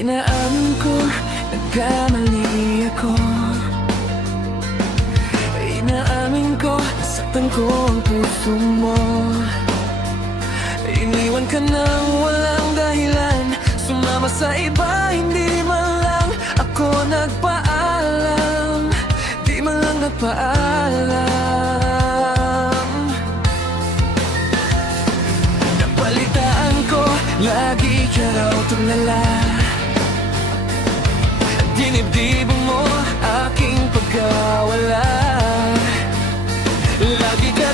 Inaamin ko, nagkamali ako. Inaamin ko, nasaktan ko ang puso mo. Iniwan ka nang walang dahilan, sumama sa iba, hindi man lang ako nagpaalam. Di man lang nagpaalam. Napalitaan ko, lagi ka raw tulala. Dinibdib mo aking pagkawala. Lagi ka